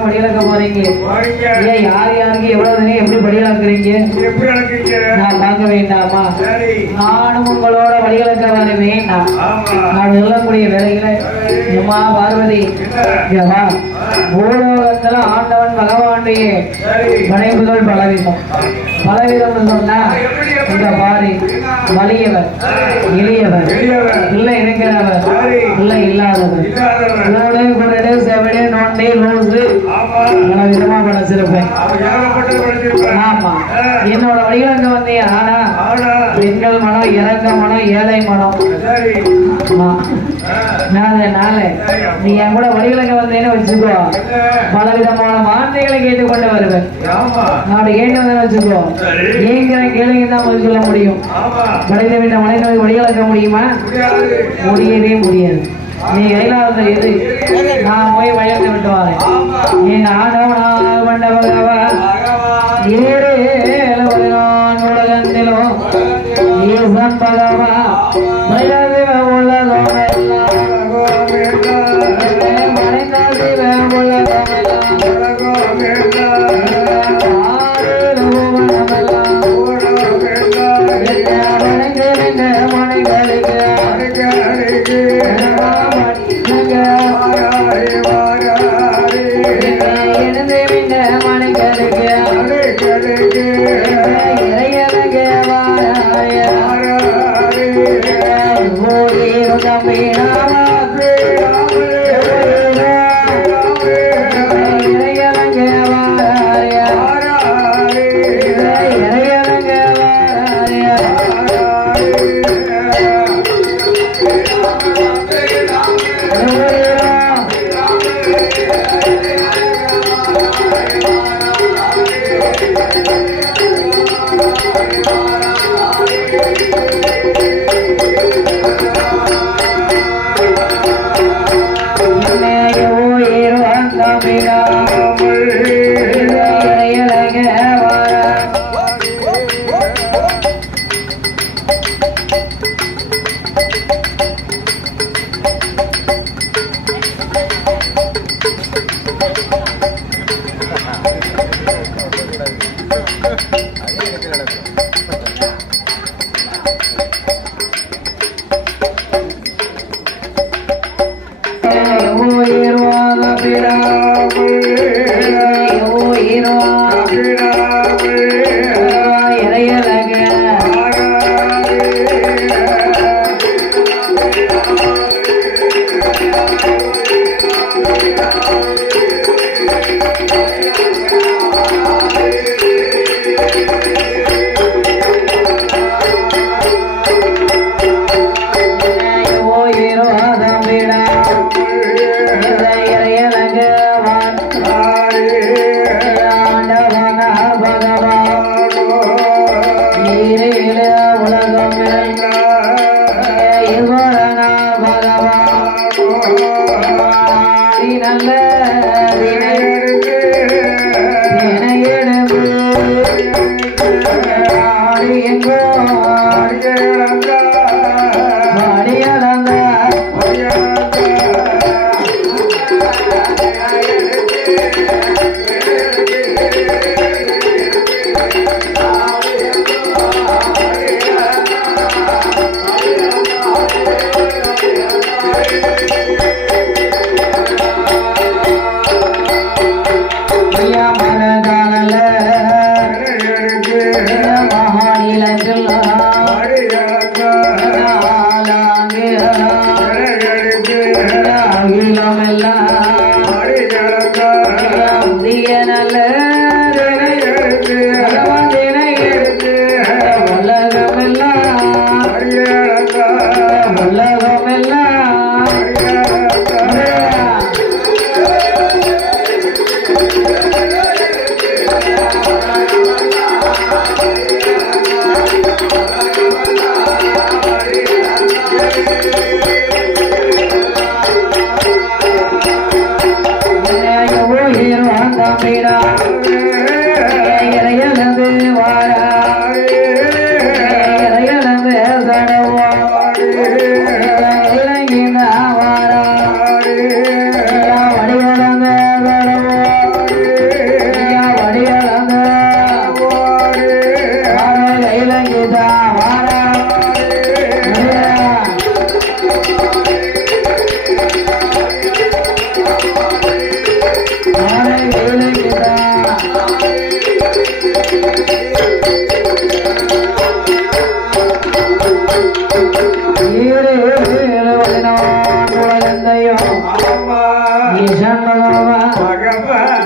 யாரெல்லாம் படியிலக்க போறீங்க? ஏன் யார் யாருக்கு எவ்வளவு தினம் எப்படி படியிலக்குறீங்க? நான் பார்க்க வேண்டாமா? நானும் உங்களோட வழிகளுக்க வர வேண்டாம். நான் சொல்லக்கூடிய வேலைகளை எம்மா பார்வதி ஜவா பூலோகத்துல ஆண்டவன் பகவானுடைய படைப்புகள் பலவிதம். பலவிதம் சொன்னா இந்த பாரி வலியவர் எளியவர் இல்லை இருக்கிறவர் இல்லை இல்லாதவர் குரடு செவடு நோண்டி லூசு பல விதமா படைச்சிருப்பேன். ஆமா என்னோட வழிகள் அங்க வந்தீங்க. ஆனா பெண்கள் மனம் இறக்க மனம் ஏழை மனம் நாள நீ என் கூட வழிகளுக்கு வந்தேன்னு வச்சுக்கோ பலவிதமான வார்த்தைகளை கேட்டுக்கொண்டு வருவேன். நான் கேட்டு வந்தேன்னு வச்சுக்கோ ஏங்கிற கேளுங்க தான் பதில் சொல்ல முடியும். மனித விட்ட மனிதனுக்கு வழிகளுக்க முடியுமா? முடியவே முடியாது. நீ கைலாத இது நான் போய் வயந்து விட்டு வரேன். நீ நாடவனாக மண்டபகவா ஏழு உலகத்திலும் ஈசன் பகவா உள்ளதோ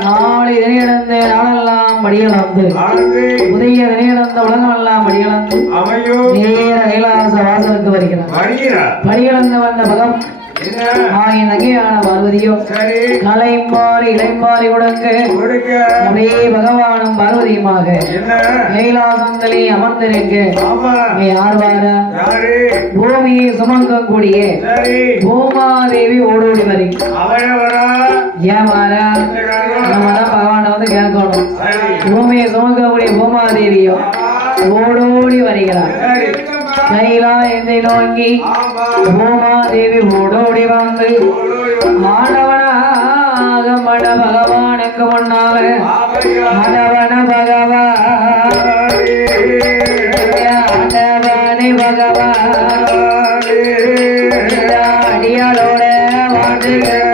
நாளை தினையிழந்த நாளெல்லாம் படிகளந்து புதிய தினையிழந்த உலகமெல்லாம் படிகளந்து நேர கைலாச வாசலுக்கு வருகிறார். படிகளந்து வந்த பகம் ஆகிய நகையான பார்வதியோ கலைமாறி இளைமாறி கொடுக்க அப்படியே பகவானும் பார்வதியுமாக கைலாசங்களே அமர்ந்திருக்க யார் வாரா? பூமியை சுமங்கக்கூடிய பூமாதேவி ஓடோடி வரி ஏன் வாரா? நம்மதான் பகவான வந்து கேட்கணும். பூமியை சுமங்கக்கூடிய பூமாதேவியோ ஓடோடி வருகிறார். கைலாயத்தை நோக்கி பூமாதேவி ஓடோடி வந்து ஆண்டவனாக மட பகவானுக்கு முன்னால ஆண்டவன பகவான் ஆண்டவனை பகவான் அடியாளோட வாழ்ந்துகிறோம்.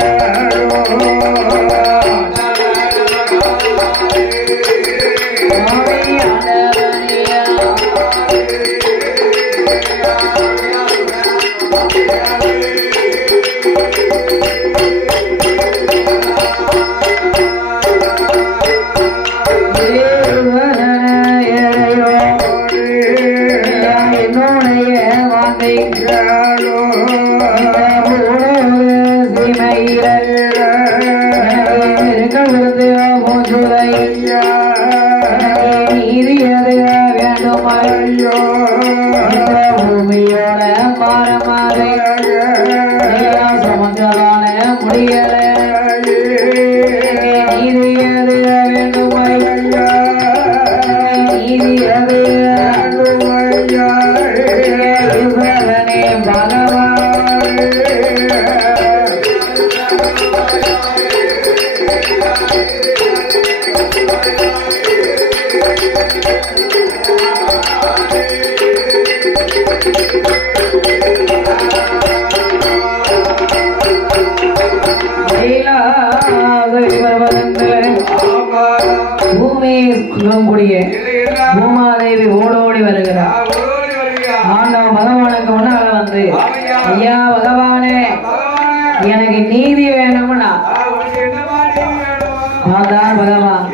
பூமாதேவி ஓடோடி வருகிறார். ஆண்டவ பகவானுக்கு முன்னால வந்து ஐயா பகவானே எனக்கு நீதி வேணும்னா பகவான்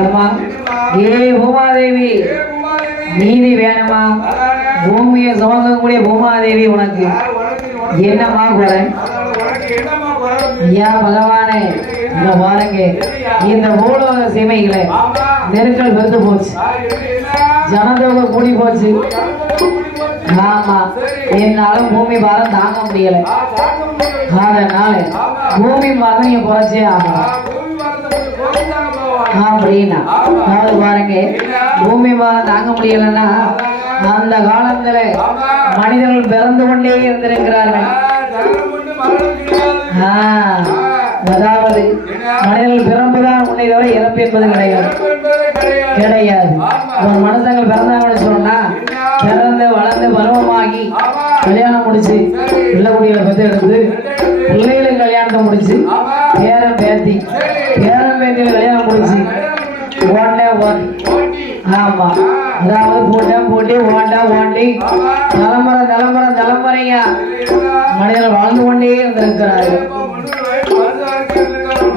எம்மா ஏ பூமாதேவி நீதி வேணுமா? பூமியை சுமக்கக்கூடிய பூமாதேவி உனக்கு என்னமா குறை? ஐயா பகவானே இந்த பாருங்க இந்த பூலோக சீமைகளை நெருக்கல் பெருத்து போச்சு, ஜனதொகை கூடி போச்சு. ஆமா என்னாலும் பூமி பாரம் தாங்க முடியல. அதனால பூமி பாரம் நீங்க குறைச்சே ஆகும் அப்படின்னா பாருங்க பூமி பாரம் தாங்க முடியலன்னா அந்த காலத்துல மனிதர்கள் பிறந்து கொண்டே இருந்திருக்கிறார்கள். அதாவது மனிதர்கள் பிறப்புதான் உன்னை தவிர இறப்பு என்பது கிடையாது. ஒரு மனுஷங்கள் பிறந்தாங்கன்னு சொன்னா பிறந்து வளர்ந்து பருவமாகி கல்யாணம் முடிச்சு பிள்ளைக்குடிகளை பத்தி எடுத்து பிள்ளைகளுக்கு கல்யாணத்தை முடிச்சு பேரன் பேத்தியில கல்யாணம் முடிச்சு ஆமா அதாவது போட்டி ஓண்டி தலைமுறையா மனிதர்கள் வாழ்ந்து கொண்டே இருந்திருக்கிறார்கள்.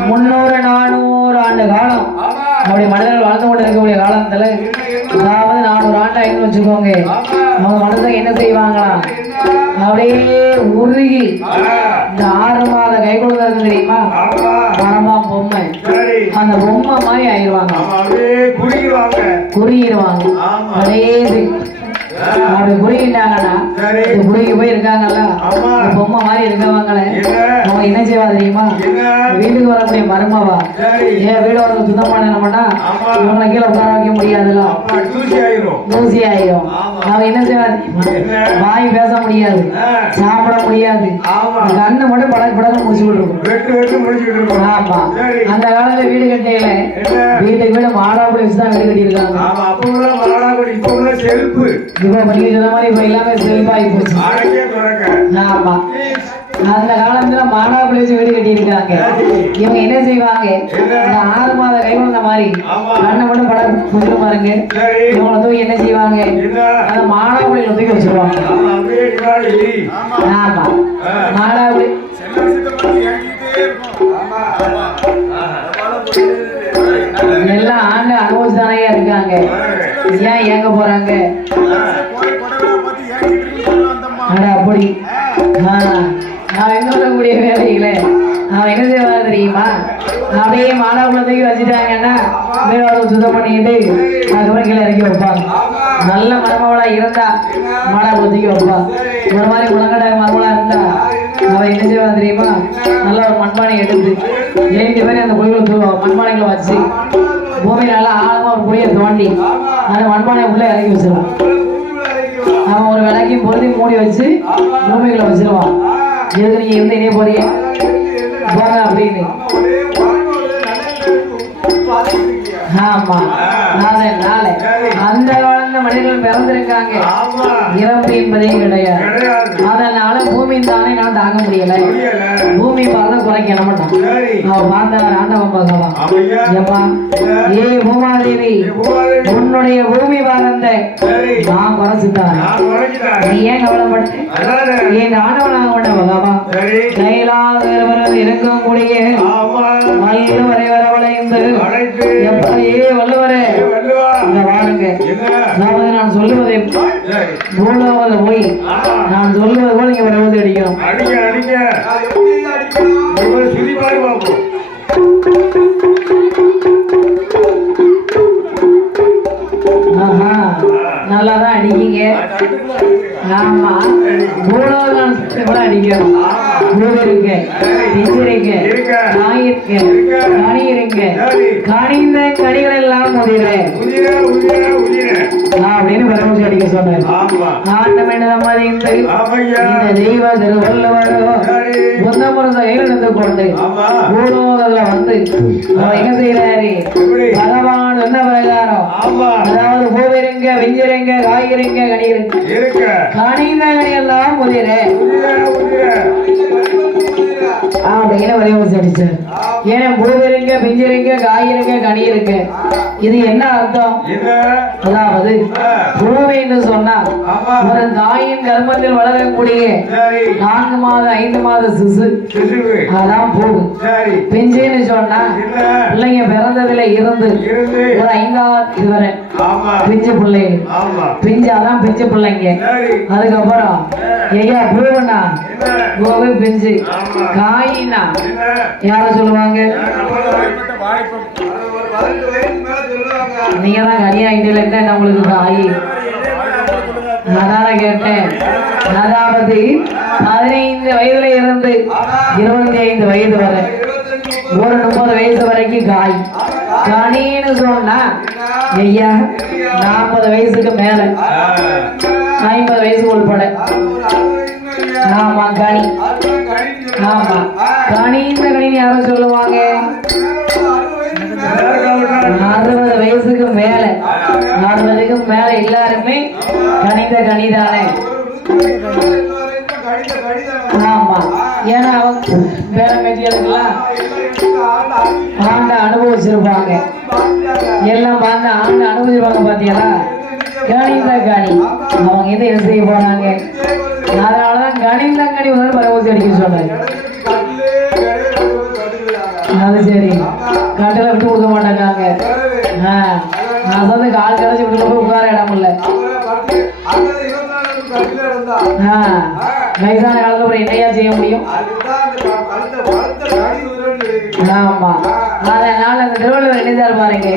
300-400 ஆண்டு காலம் அப்படி மனிதர்கள் வாழ்ந்து கொண்டு இருக்கக்கூடிய காலத்துல அதாவது 400 ஆண்டு ஆயின்னு வச்சுக்கோங்க. அவங்க மனுஷங்க என்ன செய்வாங்களாம் அப்படியே உருகி இந்த 6 மாத கை கொடுத்தது தெரியுமா? மரமா பொம்மை அந்த பொம்மை மாதிரி ஆயிடுவாங்க, குறுகிடுவாங்க. கடைசி அப்படி குறுகிட்டாங்கன்னா குறுகி போய் இருக்காங்கல்ல பொம்மை மாதிரி இருக்கவங்கள அவங்க என்ன செய்வா தெரியுமா? வீட்டுக்கு வரக்கூடிய மருமவா ஏன் வீடு வர சுத்தம் பண்ணணும்னா இவங்களை கீழே உட்கார வைக்க முடியாதுல்ல, தூசி ஆயிரும். அவங்க என்ன செய்வா தெரியுமா? வாய் பேச முடியாது, சாப்பிட முடியாது, கண்ணு மட்டும் படக்கு முடிச்சுக்கிட்டு இருக்கும். ஆமா அந்த காலத்துல வீடு கட்டையில வீட்டுக்கு வீடு மாடாப்படி வச்சுதான் வீடு கட்டியிருக்காங்க. இப்ப படிக்க சொன்ன மாதிரி இப்ப எல்லாமே செல்வாகி போச்சு. ஆமா அந்த காலத்துல மாடாப்படி வச்சு வீடு கட்டி இருக்காங்க. இவங்க என்ன செய்வாங்க? இந்த 6 மாத கைவந்த மாதிரி கண்ணை மட்டும் படம் புரிஞ்சு பாருங்க. இவங்களை தூக்கி என்ன செய்வாங்க? அந்த மாடாப்படியில தூக்கி வச்சிருவாங்க. ஆமா மாடாப்படி ஆண்டு அனுபவிச்சுதானே இருக்காங்க. ஏன் ஏங்க போறாங்க? அப்படி நான் என்ன சொல்லக்கூடிய வேலைகளே அவன் என்ன செய்வா தெரியுமா? அப்படியே மாணவர்களுக்கு வச்சுட்டாங்கன்னா மேலும் சுத்தம் பண்ணிட்டு அதுக்கப்புறம் கீழே இறக்கி வைப்பாங்க. நல்ல மரமவளா இருந்தா மாணவர்களுக்கு வைப்பான். ஒரு மாதிரி முழங்கட மரமவளா இருந்தா அவன் என்ன செய்வா தெரியுமா? நல்ல ஒரு மண்பானை எடுத்து 7 பேர் அந்த குழிகளை மண்பானைகளை வச்சு பூமி நல்லா ஆழமா ஒரு குழியை தோண்டி அந்த மண்பானை உள்ள இறக்கி வச்சிருவான். அவன் ஒரு விளக்கையும் பொருத்தி மூடி வச்சு பூமிகளை வச்சிருவான். எதுக்கு நீங்க இருந்து இணைய போறீங்க போங்க அப்படின்னு. ஆமா அதனால அந்த காலத்துல மனிதர்கள் பிறந்திருக்காங்க. இறப்பு என்பதே கிடையாது. அதனால பூமி தானே நான் தாங்க முடியல. பூமி பார்த்தா குறைக்க என்ன பண்ணான் அவன் பார்த்தார் ஆண்டவன் பகவான். ஏப்பா ஏ பூமாதேவி உன்னுடைய பூமி பாரந்த நான் குறைச்சுதான். நீ ஏன் கவலைப்பட்ட? என் ஆண்டவனாக கொண்ட பகவான் கையிலாக இருக்கக்கூடிய மல்லு வரை வரவழைந்து எப்படியே வள்ளுவரே இங்க வாருங்க. அதாவது நான் சொல்லுவதை மூணாவது போய் நான் சொல்லுவது போல நீங்க ஒரு ஊதி அடிக்கணும். நல்லாதான் அடிக்கீங்க. ஆமா மூணாவது நான் கூட அடிக்கணும். இருக்க நாய் இருக்க கனி இருக்க கனிந்த கனிகள் எல்லாம் முதிரேன் அப்படின்னு பரமசி அடிக்க சொன்னார். ஆண்டம் என்னதான் இந்த தெய்வ திருவள்ளுவரோ புத்தமுறந்த கையிலிருந்து கொண்டு பூலோகத்துல வந்து அவர் என்ன செய்யறாரு? பகவான் என்ன பிரகாரம் அதாவது பூவிருங்க வெஞ்சிருங்க காய்கறிங்க கனியிருங்க கனிந்த கனி எல்லாம் முதிரேன் அப்படின்னு வரைவசி அடிச்சார். ஏன்னா பூவிருங்க பிஞ்சிருங்க காய்கறிங்க கனி இருக்கு. இது என்ன அர்த்தம்? அதாவது பூமின்னு சொன்னா ஒரு தாயின் கர்ப்பத்தில் வளரக்கூடிய 4 மாத 5 மாத சிசு அதான் பூ. பிஞ்சுன்னு சொன்னா பிள்ளைங்க பிறந்ததுல இருந்து ஒரு 5 இதுவரை பிஞ்சு பிள்ளைங்க. பிஞ்சு அதான் பிஞ்சு பிள்ளைங்க. அதுக்கப்புறம் ஐயா பூவுன்னா பூவு பிஞ்சு காயினா யார சொல்லுவாங்க? நீங்க தான் கனியாகிட்டே என்ன உங்களுக்கு காய் அதான கேட்டேன். அதாவது 15 வயதுல இருந்து 25 வயது வரை ஒரு 30 வயசு வரைக்கும் காய். கனின்னு சொன்னா ஐயா 40 வயசுக்கு மேல 50 வயசு உள்பட ஆமா கனி. ஆமா கனி இந்த கனின்னு யாரும் சொல்லுவாங்க 60 வயசுக்கு மேல 40க்கு மேல எல்லாருமே கணித கணிதானே. ஆமா ஏன்னா அவங்க வேற மெட்டீரியலுக்கெல்லாம் ஆண்ட அனுபவிச்சிருப்பாங்க. எல்லாம் பார்த்து ஆண்ட அனுபவிச்சிருப்பாங்க. பாத்தீங்களா கணித கனி அவங்க எது என்ன செய்ய போறாங்க? அதனாலதான் கணித கனி வந்து பரவசி அடிக்க சொன்னாங்க. அது சரி கட்டில விட்டு கொடுக்க மாட்டாங்க. நான் வந்து கால் கடைச்சி விட்டு போய் உட்கார இடம் இல்லை. வயசான காலத்துல ஒரு என்னையா செய்ய முடியும்? ஆமா அதனால அந்த திருவள்ளுவர் என்னதான் பாருங்க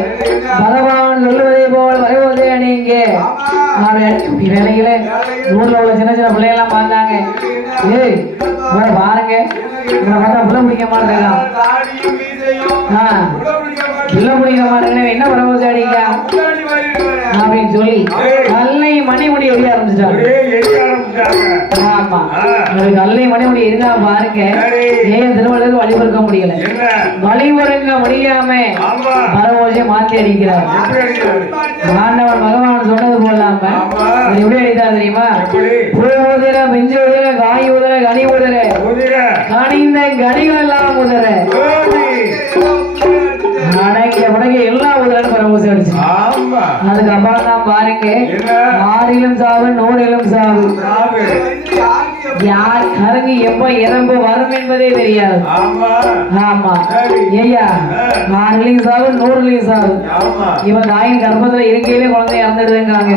பகவான் சொல்லுவதே போல் வருவதே நீங்க வேலைகளே ஊர்ல உள்ள சின்ன சின்ன பிள்ளைகள்லாம் பார்த்தாங்க. ஏய் பாருங்க புள்ள பிடிக்க மாட்டேங்க பிள்ளை பிடிக்க மாட்டேங்க என்ன பரவசி அடிக்க அப்படின்னு சொல்லி கல்லை மணிமுடி எரிய ஆரம்பிச்சிட்டாங்க. ஆமா கல்லை மணிமுடி இருந்தா பாருங்க ஏன் திருவள்ளுவர் வழிபொருக்க முடியல. வழிபொருக்க முடியாம பரவசியை மாத்தி அடிக்கிறார். ஆண்டவன் பகவான் சொன்னது போலாம எப்படி அடித்தா தெரியுமா? பூ உதிர பிஞ்சு உதிர காய் உதிர கனி உதிர கனிந்த கனிகள் எல்லாம் உதிர உடனே எல்லாம் உதிரன்னு பரவசி அடிச்சு. அதுக்கப்புறம் தான் பாருங்க 6லும் சாவு 100லும் சாவு யார் கருங்கு எப்ப இறம்பு வரும் என்பதே தெரியாது. ஆமா ஐயா, 6 சாவு 100 சாவு. இவன் தாயின் கர்ப்பத்துல இருக்கையிலே குழந்தை இறந்துடுதுங்காங்க,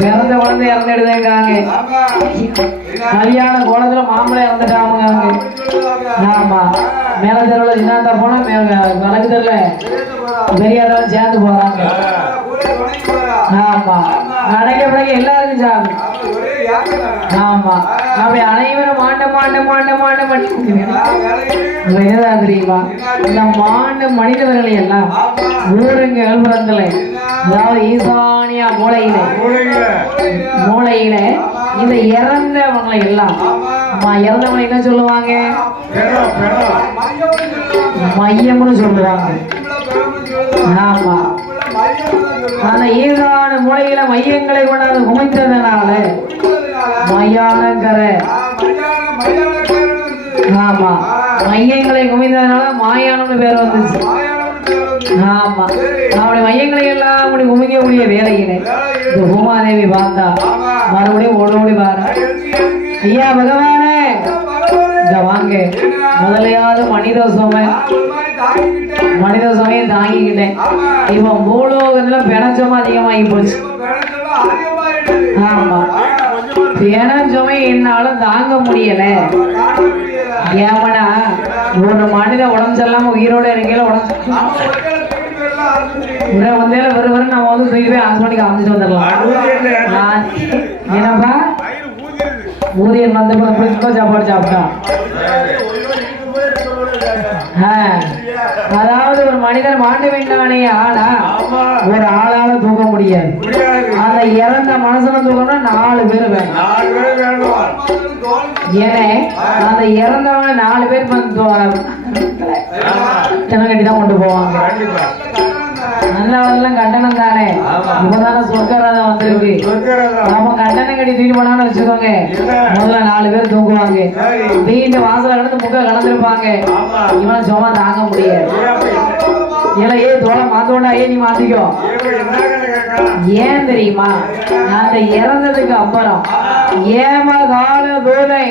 பிறந்த குழந்தை இறந்துடுதுங்காங்க, கல்யாண கோலத்துல மாம்பழம் இறந்துட்டாங்க. ஆமா, மேல தெருவுல சின்ன போனா வழக்கு தெருல பெரியாரும் சேர்ந்து போறாங்க. ஆமா, அடைக்க பிடிக்க எல்லாருக்கும் சாமி. ஆமா, அப்படி அனைவரும் மாண்ட மாண்ட மாண்ட மாண்ட என்னதான் தெரியுமா, இந்த மாண்ட மனிதர்களை எல்லாம் ஊருங்க எழுபுறத்துல, அதாவது ஈசானியா மூளையில இந்த இறந்தவங்களை எல்லாம் இறந்தவங்களை என்ன சொல்லுவாங்க, மையம்னு சொல்லுவாங்க. ஆமா, அந்த ஈசான மூலையில மையங்களை கொண்டாந்து குமைத்ததுனால மையானங்கரை. ஆமா, மையங்களை குமைந்ததுனால மாயானம்னு பேர் வந்துச்சு. ஆமா, அவனுடைய மையங்களை எல்லாம் அப்படி குமிக்கக்கூடிய வேலையில இந்த பூமாதேவி பார்த்தா மறுபடியும் ஓடோடி பாரு, ஐயா பகவானே இந்த வாங்க, முதலையாவது மனித சுமையை தாங்கிக்கிட்டேன். இவன் பூலோகத்துல பிணச்சமா அதிகமாகி போச்சு. ஆமா, பிணச்சுமை என்னாலும் தாங்க முடியல. ஏமனா ஒரு மனித உடம்பு செல்லாம உயிரோட இருக்கையில உடம்பு வந்து வெறும் நம்ம வந்து தூக்கி போய் ஹாஸ்பிட்டலுக்கு அமைச்சிட்டு வந்துடலாம். என்னப்பா ஊதியர் வந்து சாப்பாடு சாப்பிட்டான். அதாவது ஒரு மனிதர் மாண்ட வேண்டானே, ஆனா ஒரு ஆளால தூக்க முடியாது. அந்த இறந்த மனுஷனை தூக்கணும்னா 4 பேர் வேணும். ஏன்னா அந்த இறந்தவங்க 4 பேர் கட்டி தான் கொண்டு போவாங்க. நல்லவெல்லாம் கட்டணம் தானே, இப்பதானே சொர்க்கராதம் வந்திருக்கு. நம்ம கட்டணம் கட்டி தூக்கி போனான்னு வச்சுக்கோங்க, முதல்ல 4 பேர் தூக்குவாங்க. வீட்டு வாசல கடந்து முக்க கலந்துருப்பாங்க. இவனை சும்மா தாங்க முடியாது. ஏன்னா தோலை மாத்தோண்டா, நீ மாத்திக்கோ. ஏன் தெரியுமா, அந்த இறந்ததுக்கு அப்புறம் ஏம கால தூதை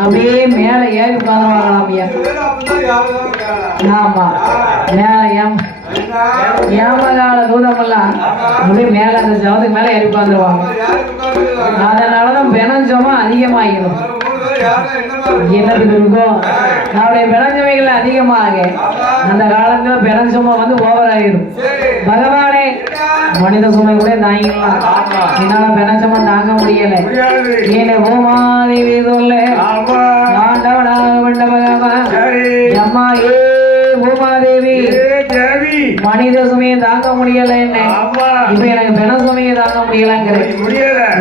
அப்படியே மேல ஏறி உட்காந்துருவாங்களாம். ஆமா, மேல ஏமகால தூதமெல்லாம் அப்படியே மேல அந்த சவத்துக்கு மேல ஏறி உட்காந்துருவாங்க. அதனாலதான் பிணஞ்சோமா அதிகமாகிடும். என்னதுக்கு இருக்கும், அவருடைய பிணஞ்சமைகள் அதிகமாக அந்த காலத்துல பிணஞ்சோமா வந்து ஓவர் ஆகிடும். பகவானே மனித சுமை கூட தாங்கிக்கலாம், என்னால பிணஞ்சமா தாங்க முடியல. ஏன பூமாதேவி சொல்ல ஆண்டவனாக வந்த பகவான் அம்மா, ஏ பூமாதேவி மனித சுமையை தாங்க முடியல. என்ன இப்ப எனக்கு பிண சுமையை தாங்க முடியலங்கிற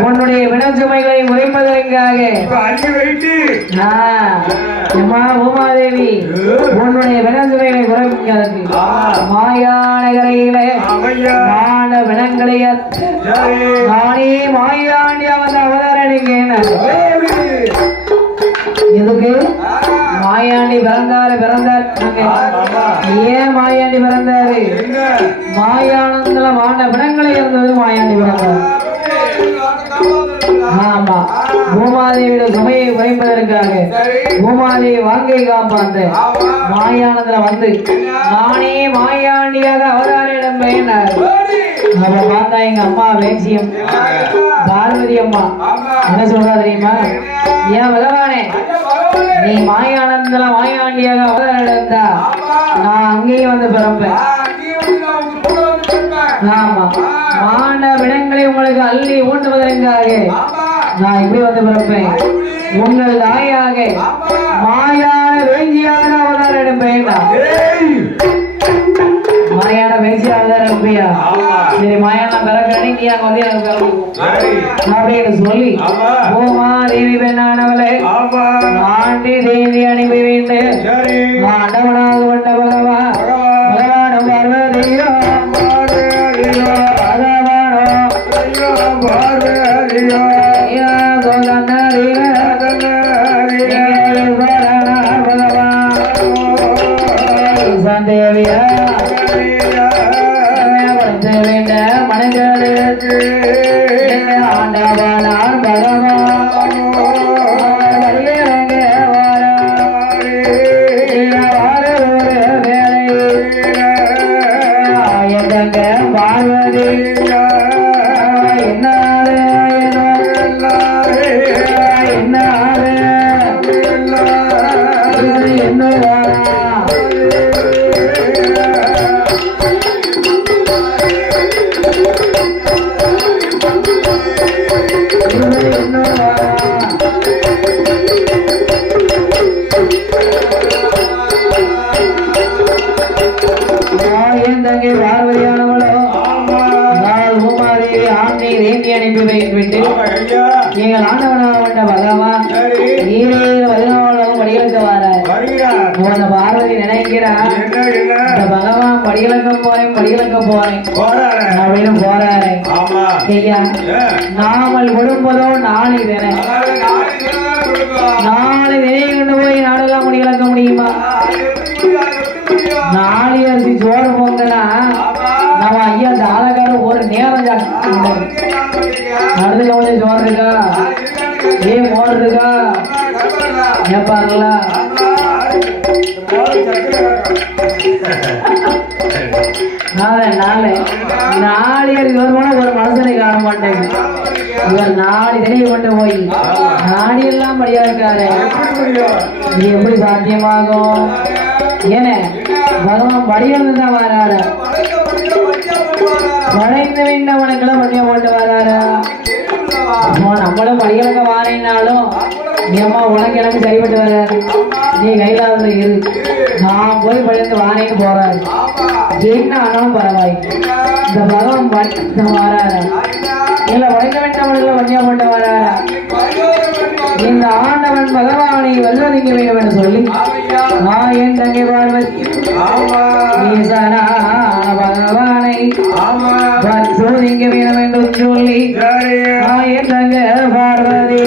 உன்னுடைய பிண சுமைகளை முறைப்பதற்காக பூமாதேவி உன்னுடைய பிண சுமைகளை குறைப்பதற்கு மாயான கரையில மான பிணங்களை நானே மாயாண்டியா வந்து அவதாரணிங்க. இதுக்கு மாயாண்டி பிறந்தாரு. ஏன் மாயாண்டி பிறந்தாரு, மாயானந்தல மான பிணங்களை இருந்தது மாயாண்டி பிறந்தாரு. ஆமா, பூமாதேவியோட சுமையை குறைப்பதற்காக பூமாதேவி வாங்கை காப்பாந்த மாயானந்தல வந்து நானே மாயாண்டியாக அவதாரிடம் வேண்டார். அவ பார்த்தா எங்க அம்மா வேட்சியம் பார்வதி அம்மா என்ன சொல்றா தெரியுமா, ஏன் பகவானே நீ மாயானந்தல மாயாண்டியாக அவதாரிடம் இருந்தா நான் அங்கேயும் வந்து பிறப்பேன். ஆமா, மான விடங்களை உங்களுக்கு அள்ளி ஊட்டுவதற்காக நான் இப்படி வந்து பிறப்பேன். உங்கள் தாயாக மாயான வேஞ்சியாக அவதாரம் எடுப்பேன். மாயான வேஞ்சி அவதாரம் எடுப்பியா, சரி மாயான பிறக்கணி நீ அங்க வந்து எனக்கு பிறக்கும் அப்படின்னு சொல்லி பூமாதேவி பெண்ணானவளை ஆண்டி தேவி அனுப்பி வைத்து ஆண்டவனாக வந்த பகவான் பகவானும் பார்வதியோ மனிதர்களுக்கு ஆண்டவனார் பகவான் தங்கை பார்வதியானவளோ பூமாதேவி ஆண்மை வேண்டி அனுப்பி வைத்துவிட்டு நீங்கள் ஆண்டவனாக பகவான் நீரே 14 படிகளுக்கு வர பார்வதி நினைக்கிறார் பகவான் படிகளுக்கு போறேன் அப்படின்னு போறாரு ஐயா நாமல் கொடுப்பதோ நாளை தினை கொண்டு போய் நாடெல்லாம் முடிகளக்க முடியுமா நாளை அரிசி சோறு போங்கன்னா நம்ம ஐயா தாளக்கார ஒரு நேரம் அடுத்து எவ்வளவு சோறு இருக்கா மோர் இருக்கா கேட்பாங்களா நாளைக்கு ஒரு மனுஷனை காண மாட்டேங்க இவர் நாளை தினையை கொண்டு போய் நாடி எல்லாம் படியா இருக்காரு இது எப்படி சாத்தியமாகும் ஏன பகவான் படியிலிருந்து தான் வராரு வளைந்து வேண்டவனுக்குள்ள பண்ணிய போட்டு வராரு நம்மளும் படிகளுக்கு வாரினாலும் நீ அம்மா உனக்கு எனக்கு சரிபட்டு வராது நீ கையிலாத இரு நான் போய் படிந்து வாரின்னு போறாரு என்ன ஆனாலும் பரவாயில்லை இந்த பகவான் வராரு இல்ல வளைக்க வேண்டவனுக்குள்ள பண்ணிய போட்டு வராரு இந்த ஆண்டவன் பகவானை வெல்வதிங்க வேண்டும் என்று சொல்லி நான் என் தங்கை பார்வதி பகவானை சோதிங்க வேண்டும் என்று சொல்லி நான் என் தங்க பார்வதி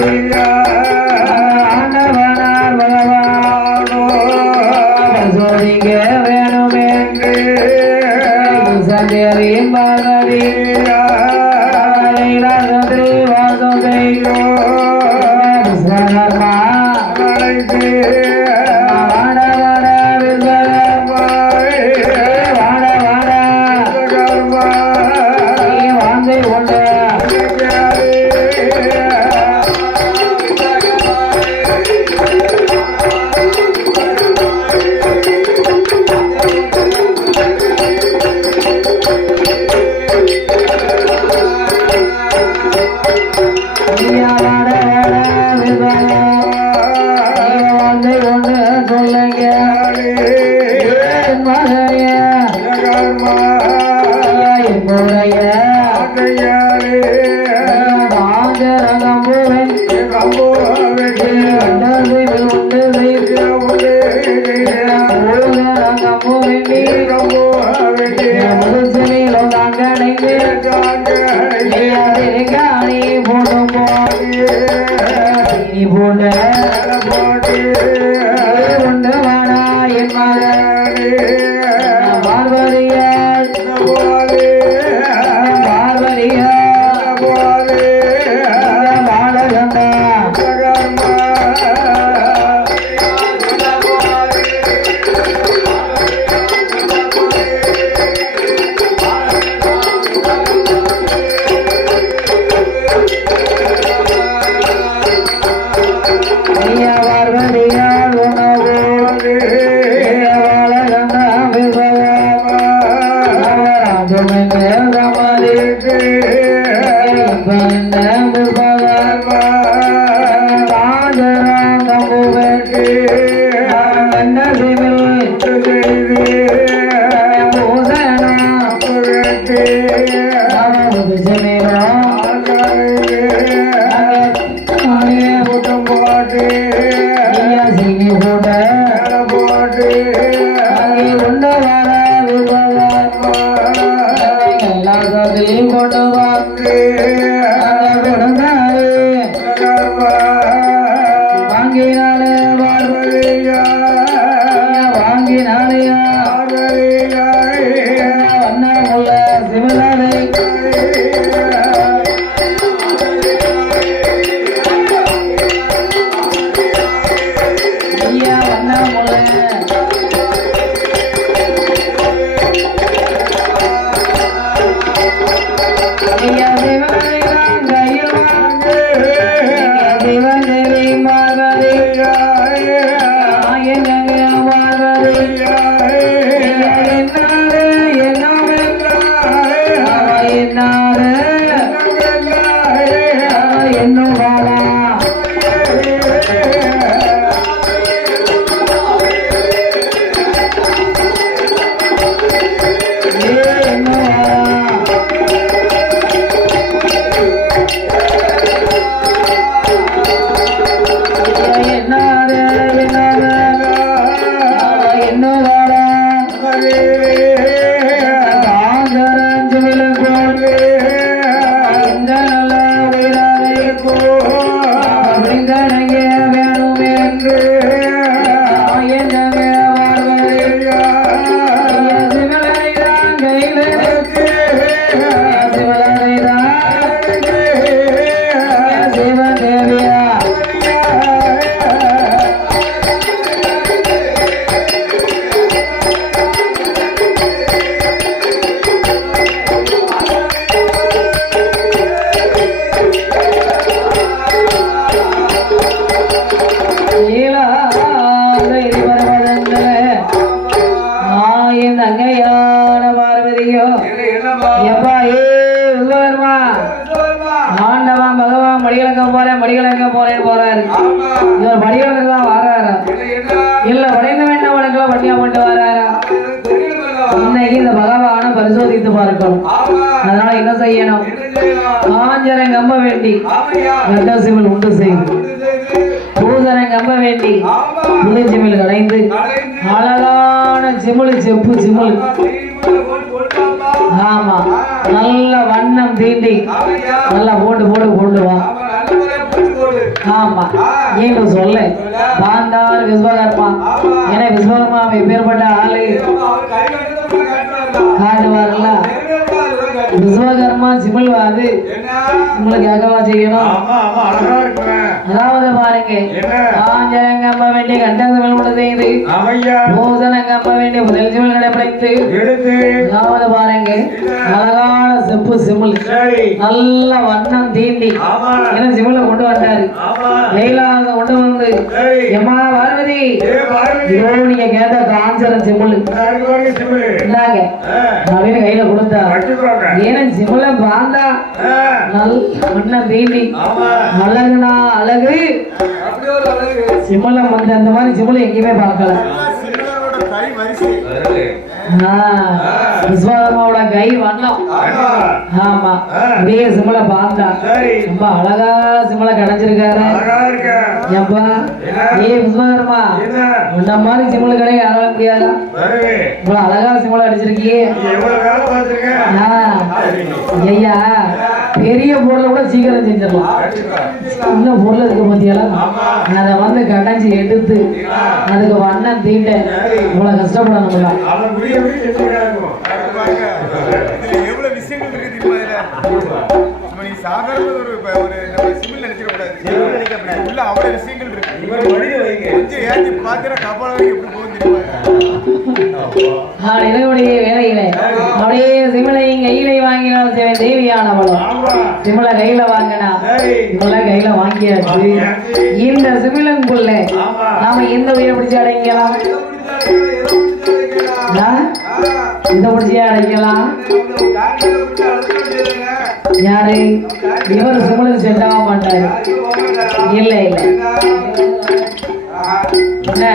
ஆண்டவனார் பகவானோ சோதிங்க வேணும் என்று சந்தேரியும் பார்வதி பரிசோதித்து பார்க்கணும். அதனால என்ன செய்யணும்? ஆஞ்சரை நம்ப வேண்டி கட்டசிமல் உண்டு செய்து பூதனை நம்ப வேண்டி புதுச்சிமில் கடைந்து அழகான சிமிழ் செப்பு சிமிழ் ஆமா நல்ல வண்ணம் தீண்டி நல்லா போட்டு போட்டு கொண்டு வா. ஆமா நீங்க சொல்ல பாந்தார் விஸ்வகர்மா ஏன்னா விஸ்வகர்மா எப்பேற்பட்ட ஆளு காட்டுவார்ல விஸ்வகர்மா சிமிழ்வாது உங்களுக்கு எகவா செய்யணும். அதாவது பாருங்க ஆஞ்சரங்கம்ப வேண்டிய கண்டசமிழ் செய்து பூசனங்கம்ப வேண்டிய முதல் சிமிழ் கடைபிடித்து அதாவது பாருங்க அழகான செப்பு சிமிழ் நல்ல வண்ணம் தீண்டி ஏன்னா சிமிழ கொண்டு வந்தாரு லைலாக கொண்டு வந்து எம்மா பார்வதி இதோ நீங்க கேட்ட காஞ்சரம் சிமிழ் இந்தாங்க அப்படின்னு கையில கொடுத்தா ஏன்னா சிமிழ பாந்தா நல்ல வண்ணம் தீண்டி அழகுனா அழகு சிமிழம் வந்து அந்த மாதிரி சிமிழ் எங்கேயுமே பார்க்கல. விஸ்வகர்மாவோட கை வண்ணம் ஆமா அப்படியே சிமிழ பார்த்தா ரொம்ப அழகா சிமிழ கிடைச்சிருக்காரு. ஏப்பா ஏ விஸ்வகர்மா உன்ன மாதிரி சிமிழ் கடை ஆக முடியாதா? இவ்வளவு அழகா சிமிழ அடிச்சிருக்கியே. ஐயா பெரிய பொருளை கூட சீக்கிரம் செஞ்சிடலாம். சின்ன பொருள் இருக்கு பத்தியெல்லாம் அதை வந்து கடைஞ்சி எடுத்து அதுக்கு வண்ணம் தீட்ட இவ்வளவு கஷ்டப்படணும்ல. எவ்வளவு விஷயங்கள் இருக்கு சாதாரண ஒரு சிமிழ் நினைச்சிடக்கூடாது உள்ள அவ்வளவு விஷயங்கள் இருக்கு. கொஞ்சம் ஏற்றி பாத்திர கபாலம் எப்படி போகுது வேலையில அப்படியே சிமிழை கையில வாங்கினால் தேவியானவளும் சிமிழ கையில வாங்கினா சிமிழ கையில வாங்கியாச்சு. இந்த சிமிழனுக்குள்ள நாம எந்த உயிரை பிடிச்சி அடைக்கலாம்? இந்த பிடிச்சியா அடைக்கலாம்? யாரு இவர் சிமிழுக்கு செட் ஆக மாட்டாரு. இல்ல இல்ல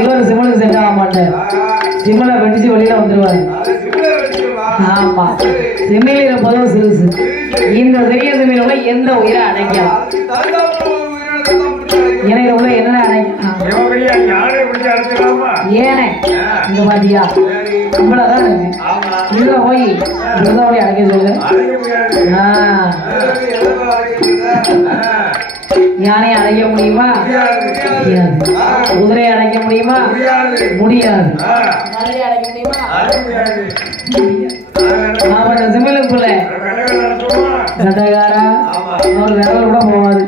இவர் சிமிழுக்கு செட் ஆக மாட்டார். சிமிழை வெடிச்சு வெளியில வந்துருவாரு. ஆமா சிமிழ் இருப்பதும் சிறுசு. இந்த சிறிய சிமிழோட எந்த உயிரை அடைக்கலாம்? எனக்கு உள்ள என்ன அடைக்கலாம்? ஏனே இங்க பாத்தியா இவ்வளவுதான் இருக்கு. இதுல போய் விருதாவளி அடைக்க சொல்லு. யானை அடைக்க முடியுமா? குதிரை அடைக்க முடியுமா? முடியாது. அடைக்க முடியுமா? சிமிழுக்குள்ள சட்டக்காரா அவர் விரல் கூட போவாரு.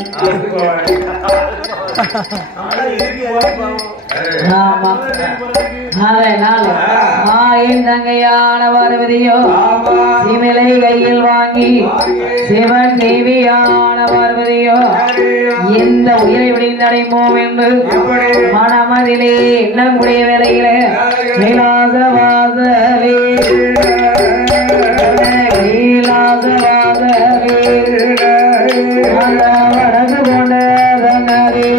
ஆமா அதனால என் தங்கையான பார்வதியோ சிமிழை கையில் வாங்கி சிவன் தேவியான பார்வதியோ எந்த உயிரை விடிந்தடைமோம் என்று மனமதிலே எண்ணக்கூடிய வேலையில கைலாசவாசலே வடக்கு கொண்ட தன்னரே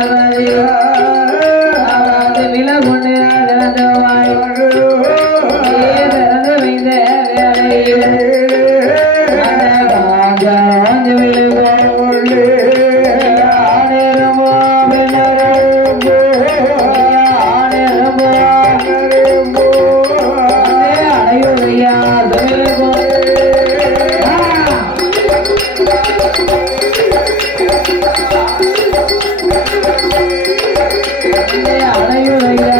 பார்வதி வில கொண்டு திறந்து வாய் திறந்து வைந்த வேலையில் காஞ்சி விழுகோள் ஆனரமோ பின்னரம்போ ஆனரமோ அடையுதையா விழுகோ அடையுதையா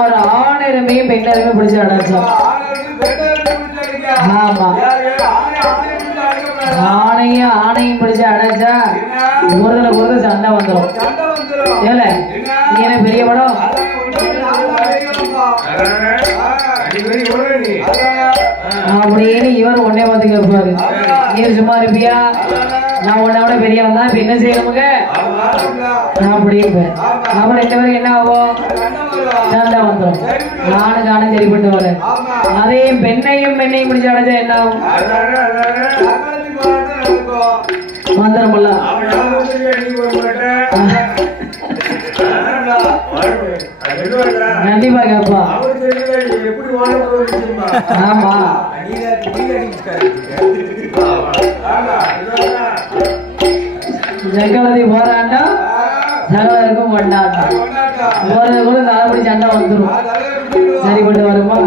ஒரு ஆணருமே பெண்ணருமே பிடிச்சு அடைச்சோம். ஆமா ஆணையும் ஆணையும் பிடிச்சு அடைச்சா ஒருத்தருக்கு சண்டை வந்துடும். ஏல நீ என்ன பெரிய படம் அப்படின்னு இவர் உடனே பார்த்து கேட்பாரு, நீ சும்மா இருப்பியா, நான் உன்னை விட பெரியவன் தான், இப்ப என்ன செய்யணுமுங்க அப்படின்னு. அப்புறம் ரெண்டு பேரும் என்ன ஆகும், சண்டை வந்துடும். நானும் சரிப்பட்டு வரேன். அதையும் பெண்ணையும் பிடிச்சு அடைச்சா என்ன ஆகும், வந்துடும்ல. கண்டிப்பா கேப்பா. ஆமா ஜெகவதி போராட்டம் சகலருக்கும் கொண்டாட்டம். போறது கூட தலைப்படி சண்டை வந்துடும். சரிப்பட்டு வருமா?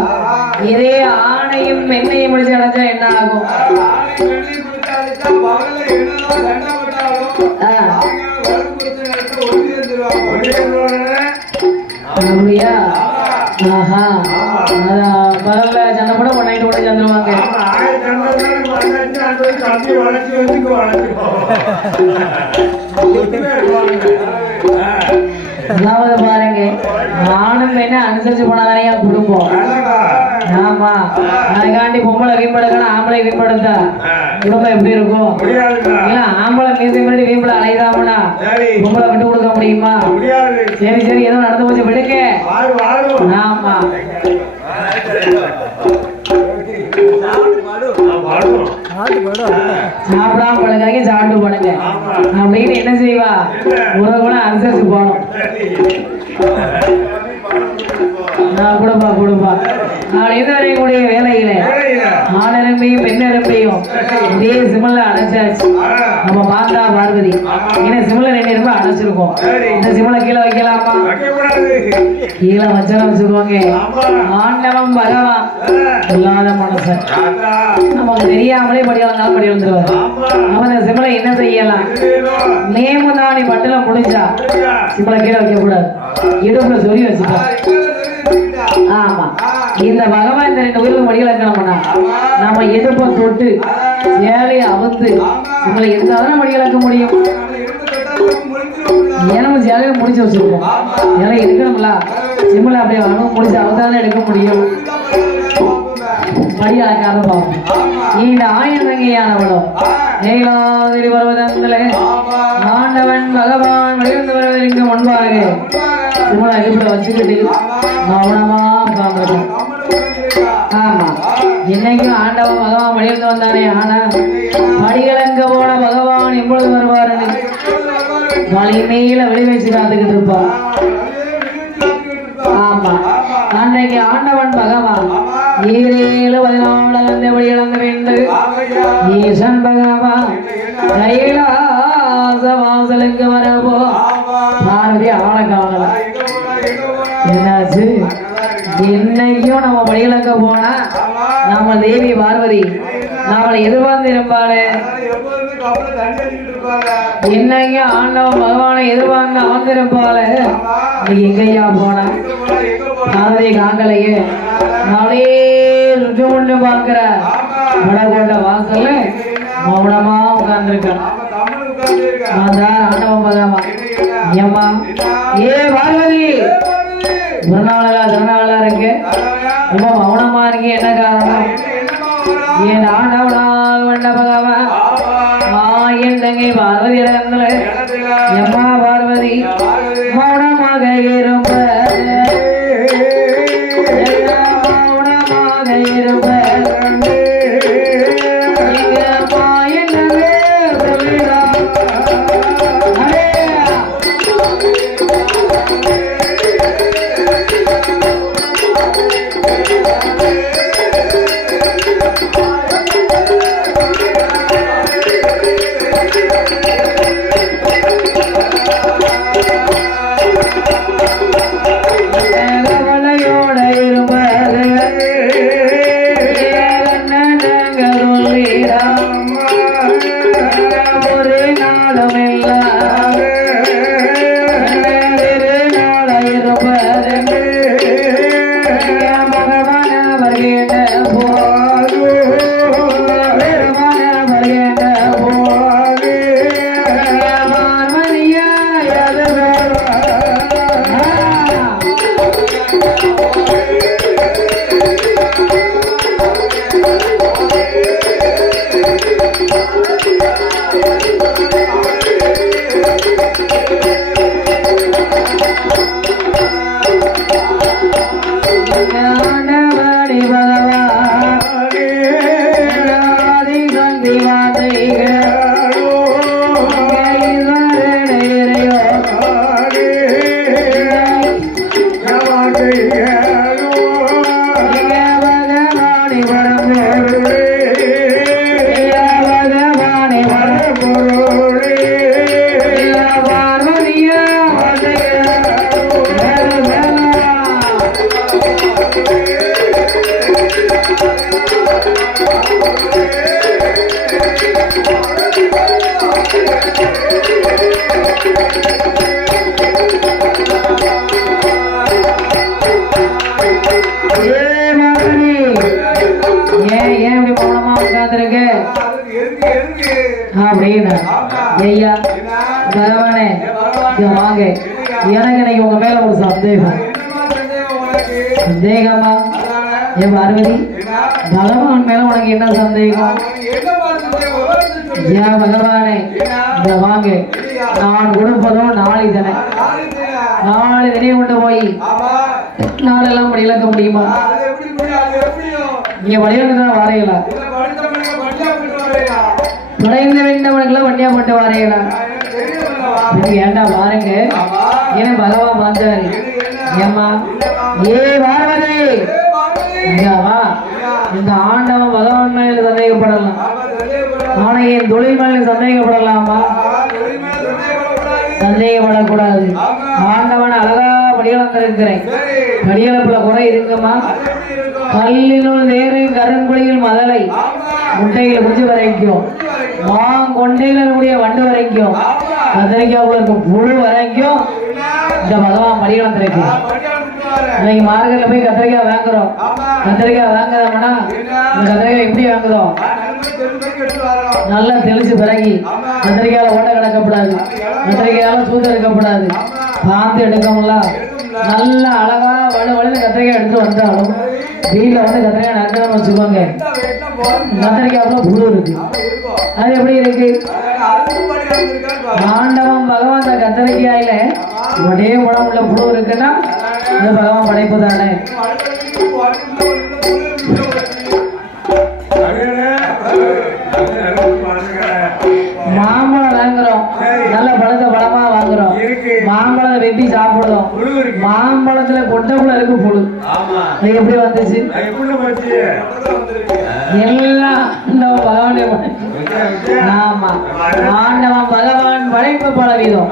இதே ஆணையும் பெண்ணையும் பிடிச்சு அடைச்சா என்ன ஆகும், அப்படியா? ஆஹா பகல்ல சண்டை போட நைட்டு கூட சந்துருவாங்க. அதாவது பாருங்க, ஆணும் பெண்ணை அனுசரிச்சு போனாதானே குடும்பம். ஆமா அதுக்காண்டி பொம்பளை வீம்படுக்கணும், ஆம்பளை வீம்படுத்தா குடும்பம் எப்படி இருக்கும்? ஏன்னா ஆம்பளை மீது முன்னாடி வீம்பளை அலைதாமனா பொம்பளை விட்டு கொடுக்க முடியுமா? சரி சரி ஏதோ நடந்து போச்சு விடுங்க. ஆமா சாப்பிடாம படுக்காங்க, சாப்பிட்டு போடுங்க அப்படின்னு என்ன செய்வா, உறவு கூட அனுசரிச்சு போகணும். கொடுப்பா அப்படின்னு வரையக்கூடிய வேலையில ஆணரும்பையும் பெண்ணரும்பையும் இதே சிமல்ல அடைச்சாச்சு. நம்ம மாந்தா பார்வதி ஏன்னா சிமல்ல 2 எறும்பு அடைச்சிருக்கோம். இந்த சிமலை கீழே வைக்கலாமா? கீழே வச்சாலும் வச்சுக்கோங்க. ஆண்டவன் பகவான் இல்லாத மனுஷன் நமக்கு தெரியாமலே படி வந்தாலும் படி வந்துருவாரு. அவன் சிமலை என்ன செய்யலாம், நேமுதானி பட்டுல முடிஞ்சா சிமலை கீழே வைக்க கூடாது, இடுப்புல சொல்லி வச்சுக்கலாம். ஆமா இந்த பகவான் இந்த 2 உயிருக்கு மடிகள் இருக்கணும்னா நம்ம எதிர்ப்பை தொட்டு சேலையை அவுத்து உங்களை இருந்தாதான் மடி இழக்க முடியும். ஏன்னா சேலையை முடிச்சு வச்சிருக்கோம், சேலை எடுக்கணும்ல, சிம்மலை அப்படியே வரணும், முடிச்சு அவதானே எடுக்க முடியும். மடி இழக்காத பார்ப்போம். இந்த ஆயிரங்கையானவளும் ஏகலாதிரி வருவதங்களே ஆண்டவன் பகவான் வெளியிருந்து வருவதற்கு முன்பாக சிம்மலை அடிப்படை வச்சுக்கிட்டு கவனமா உட்கார்ந்துருக்கோம். ஆமா, இன்னைக்கும் ஆண்டவன் பகவான் வெளியிருந்து வந்தானே. ஆனா படிகளங்க போன பகவான் எப்பொழுது வருவாருன்னு வலிமையில வெளி வச்சு காத்துக்கிட்டு இருப்பான். ஆமா, அன்னைக்கு ஆண்டவன் பகவான் 7/14 வெளியிழந்து வேண்டு ஈசன் பகவான் கைலாச வாசலுக்கு வரப்போ பார்வதி ஆள காணல. என்னாச்சு? இன்னைக்கும் நம்ம படிகளக்க போனா நம்ம தேவி பார்வதி நம்மளை எதிர்பார்த்து இருப்பாளே. இன்னைக்கும் ஆண்டவன் பகவானை எதிர்பார்த்து அமர்ந்திருப்பாளே. எங்கய்யா போன பார்வதி காங்கலையே நாளே சுற்றி கொண்டு பார்க்கிற வடகோட்டை வாசல்ல மௌனமா உட்கார்ந்துருக்கான். ஆண்டவன் பகவான் ஏமா ஏ பார்வதி திருநாளா இருக்கு, ரொம்ப மௌனமா இருக்கு, என்ன காரணம்? என் ஆண்டவனாக வந்த பகவான் என் தங்கை பார்வதி இடத்துல எம்மா பார்வதி மௌனமாக இருப்ப மௌனமாக இருப்ப அப்படின்னு ஐயா பகவானே வாங்க, எனக்கு இன்னைக்கு உங்க மேல ஒரு சந்தேகம். சந்தேகமா? என் பார்வதி பகவான் மேல உனக்கு என்ன சந்தேகம்? ஏன் பகவானே வாங்க, நான் கொடுப்பதும் நாளிதனை கொண்டு போய் நாளெல்லாம் படி இழக்க முடியுமா? நீங்க படியில வரையல குறைந்த வேண்டவனுக்கெல்லாம் வண்டியா போட்டு வரையல. ஏண்டா பாருங்க, ஏன்னா பகவான் பார்த்தாரு. ஏம்மா ஏ பார்வதி வா, இந்த ஆண்டவன் பகவான் மேல சந்தேகப்படலாம், ஆனா என் தொழில் மேல சந்தேகப்படலாமா? சந்தேகப்படக்கூடாது. ஆண்டவன் அழகா படியிழந்திருக்கிறேன், படியிழப்புல குறை இருக்குமா? கல்லினுள் நேரு கருங்குழியில் மதலை முட்டையில் குஞ்சு வரைக்கும் மாங்கொண்டையிலுடைய வண்டு வரைக்கும் கத்திரிக்காவுல இருக்கும் புழு வரைக்கும் இந்த பகவான் படியிழந்திருக்கு. இன்னைக்கு மார்க்கெட்ல போய் கத்திரிக்காய் வாங்குறோம், கத்திரிக்காய் வாங்குறோம்னா இந்த கத்திரிக்காய் எப்படி வாங்குறோம்? நல்லா தெளிச்சு பிறகி கத்திரிக்காயில ஓட்ட கிடக்கப்படாது, கத்திரிக்காயால சூத இருக்கக்கூடாது, பாந்து எடுக்கமுல்ல. நல்லா அழகா வலுவலுன்னு கத்திரிக்காய் எடுத்து வந்தாலும் வீட்டில் வந்து கத்திரிக்காய் நறுக்கணும்னு வச்சுக்கோங்க, கத்திரிக்காய் அவ்வளோ புழு இருக்கு. அது எப்படி இருக்கு? ஆண்டவன் பகவான் அந்த கத்திரிக்காயில ஒரே உடம்புல புழு இருக்குன்னா இது பகவான் படைப்பு தானே. மாம்பழம் வாங்குறோம், நல்ல பழத்தை பழமா வாங்குறோம், மாம்பழத்தை வெட்டி சாப்பிடுறோம், மாம்பழத்துல கொட்டக்குள்ள இருக்கு புழு. அது எப்படி வந்துச்சு? எல்லாம் பகவானே. ஆமா, ஆண்டவன் பகவான் படைப்பு பல விதம்.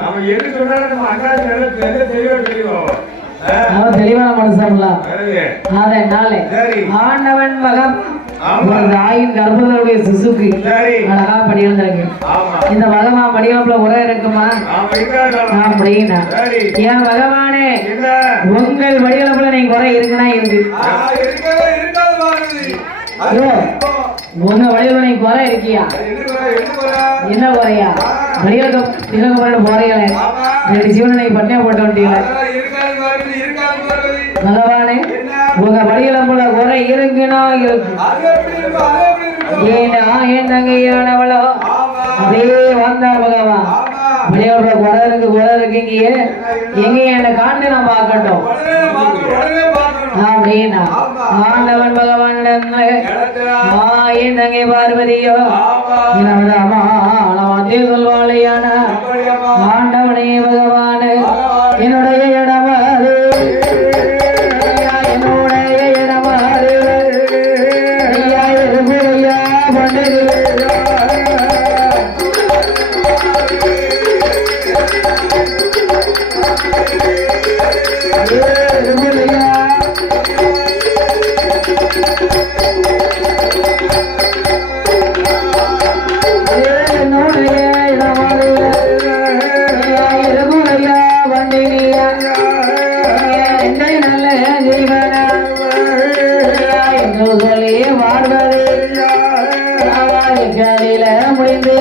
அவன் தெளிவான மனுஷன்ல. அதனால ஆண்டவன் மகன் ஒரு தாயின் கர்ப்பத்தினுடைய சிசுக்கு அழகா படியிருந்தாங்க. இந்த பகவான் படிவப்புல உரை இருக்குமா அப்படின்னா, ஏன் பகவானே உங்கள் படிவப்புல நீங்க குறை இருக்குன்னா இருக்கு. உங்க வடிவ நீ குறை இருக்கியா? என்ன குறையா? வடிவ போறீங்களே, ஜீவனை பட்டியா போட்டு விட்டீங்களே. பகவானே உங்க வடிவப்புல குறை இருக்குன்னா இருக்கு. ஏன்னா என் தங்கையானவளோ அதே வந்தார் பகவான். வடிவப்புல குறை இருக்கீங்க, எங்க என்ன காண்டு நான் பார்க்கட்டும் அப்படின்னா ஆண்டவன் பகவானிடம் என் தங்கை பார்வதியோ சொல்வாளையான ஆண்டவனே பகவான் என்னுடைய இடமாறு, என்னுடைய இடமாறு ஐயா இருபுரையா பண்டது முடிந்து